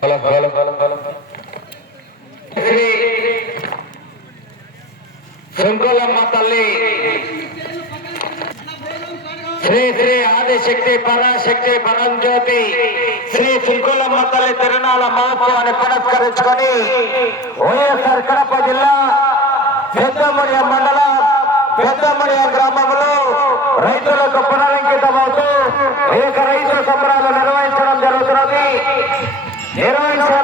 శ్రీ సుంకులమ్మ తల్లి శ్రీ శ్రీ ఆదిశక్తి పరాశక్తి పరంజ్యోతి శ్రీ సుంకులమ్మ తల్లి తిరునాళ మహోత్సవాన్ని పురస్కరించుకొని వైఎస్ఆర్ కడప జిల్లా పెద్దముడియ మండలం పెద్దముడియ గ్రామంలో రైతులకు పునరంకితమవుతూ ఏక రైతు సంబరాలు నిర్వహించడం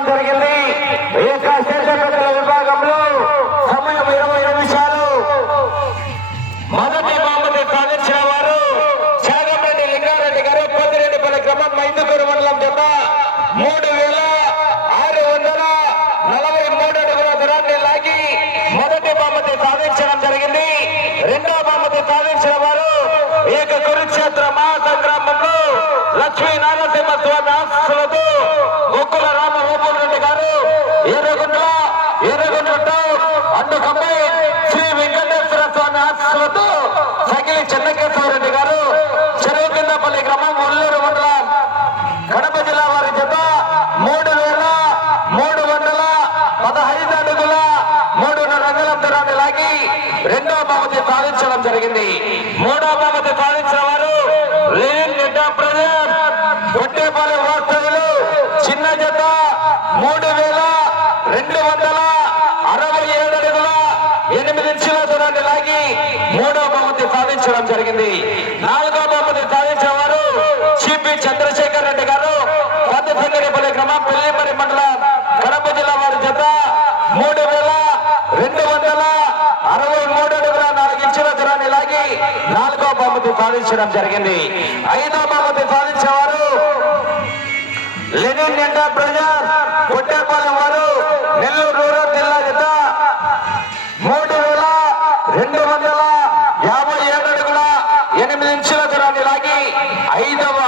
జరిగింది. ఏక శేషపెద్దల విభాగంలో సమయం 20 నిమిషాలు. మొదటి బహుమతి సాధించిన వారు చాగంరెడ్డి లింగారెడ్డి గారు పొద్దురెడ్డిపల్లి గ్రామం మైదుకూరు మండలం జత 3643 అడుగుల దూరాన్ని లాగి మొదటి బహుమతి సాధించడం జరిగింది. రెండవ బహుమతి సాధించిన వారు ఏక కురుక్షేత్ర మహాసంగ్రామంలో లక్ష్మీ నారసింహ స్వామి ఆశీస్సులతో గొక్కుల రామగోపాల్ రెడ్డి గారు ఏరగొండ అండు కంబై శ్రీ వెంకటేశ్వర స్వామి ఆశీస్సులతో సగిలి చెన్నకేశ్వర రెడ్డి గారు చెరువు కిందపల్లి గ్రామం ఒల్లూరు మండలం కడప జిల్లా వారి జత 3315 అడుగుల 3.5 అంగుళం దూరాన్ని లాగి రెండవ బహుమతి సాధించడం జరిగింది. మూడవ బహుమతి సాధించిన వారు కొట్టేపాలెం వాస్తవ్యులు చిన్న జత 3267 అడుగుల 8 ఇంచుల దూరాన్ని లాగి మూడవ బహుమతి సాధించడం జరిగింది. నాలుగవ బహుమతి సాధించిన వారు సిపి చంద్రశేఖర్ రెడ్డి గారు కొత్తపల్లి గ్రామం పెళ్లిమరి మండలం కడప జిల్లా వారి జత 3263 అడుగుల 4 ఇంచుల దూరాన్ని లాగి నాలుగవ బహుమతి సాధించడం జరిగింది. ఐదవ బహుమతి సాధించిన వారు లెనిన్ ఎంటర్ప్రైజెస్ కొట్టేపాలెం వారు నెల్లూరు రూరల్ జిల్లా జత 3257 అడుగుల 8 ఇంచుల దూరాన్ని లాగి ఐదవ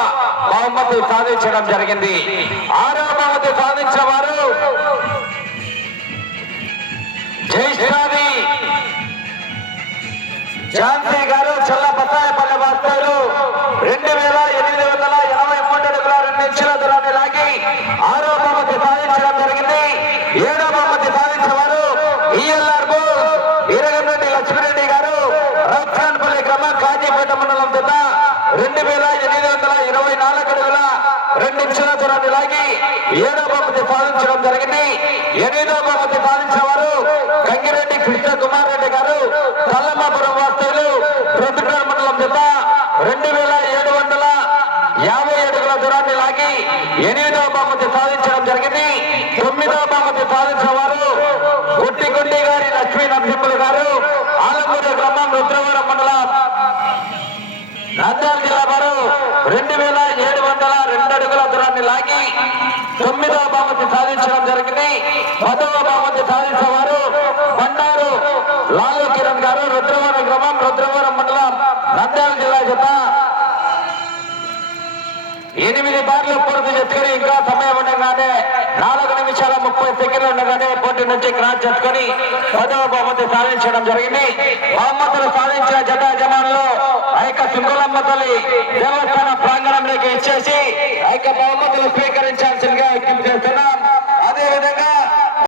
బహుమతి సాధించడం జరిగింది. ఆరవ బహుమతి సాధించిన వారు జయశ్రాది ఝాన్సీ గారు చల్ల బసాయపల్లె వాస్తవులు 2883 అడుగుల 2 ఇంచుల దూరాన్ని లాగి ఆరవ బహుమతి సాధించడం జరిగింది. ఏడవ బహుమతి సాధించిన వారు ఈఎల్ఆర్ ఈరగంరెడ్డి లక్ష్మిరెడ్డి గారు రౌత్రాన్పల్లి గ్రామం కాజీపేట మండలం జత 2824 అడుగుల 2 ఇంచుల దూరాన్ని లాగి ఏడవ బహుమతి సాధించడం జరిగింది. ఎనిమిదవ బహుమతి సాధించిన వారు గంగిరెడ్డి కృష్ణ కుమార్ రెడ్డి గారు కల్లమ్మాపురం వాస్తవులు ప్రతిపాడు మండలం జత 2750 అడుగుల దూరాన్ని లాగి 8వ బహుమతి సాధించడం జరిగింది. 9వ బహుమతి సాధించిన వారు గుట్టిగుండి గారి లక్ష్మీ నరసింహులు గారు ఆలమూరు గ్రామం రుద్రవరం మండలం నంద్యాల జిల్లా వారు 2702 అడుగుల దూరాన్ని లాగి 9వ బహుమతి సాధించడం జరిగింది. 10వ బహుమతి సాధించిన వారు బండారు లాలు కిరణ్ గారు రుద్రవరం గ్రామం రుద్రవరం మండలం నంద్యాల జిల్లా జత 8 బార్లు పూర్తి చేసుకుని ఇంకా సమయం ఉండగానే 4 నిమిషాల 30 సెకండ్లు ఉండగానే పోటీ నుంచి క్రాస్ చేసుకుని 10వ బహుమతి సాధించడం జరిగింది. బహుమతులు సాధించిన జత యజమానులు ఆ యొక్క సుంకులమ్మ తల్లి దేవస్థాన ప్రాంగణంలోకి ఇచ్చేసి ఆ యొక్క బహుమతులు స్వీకరించాల్సింది